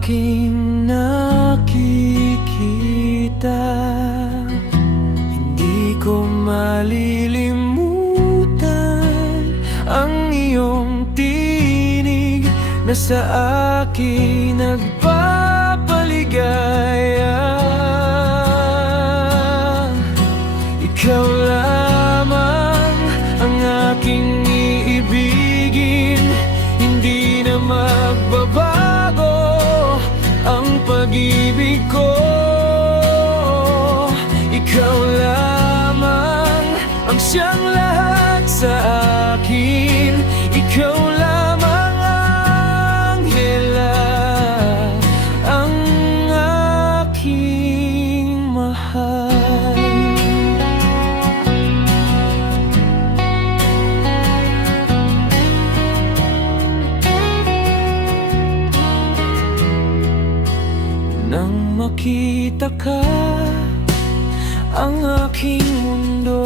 aking nakikita, hindi ko malilimutan ang iyong tinig na sa akin nagpapaligaya. Ikaw lamang ang aking iibigin, hindi na magbabago ang pag-ibig ko. Ikaw lamang ang siyang lahat sa akin. Ikaw lamang anghela, ang aking mahal. Nang makita ka, ang aking mundo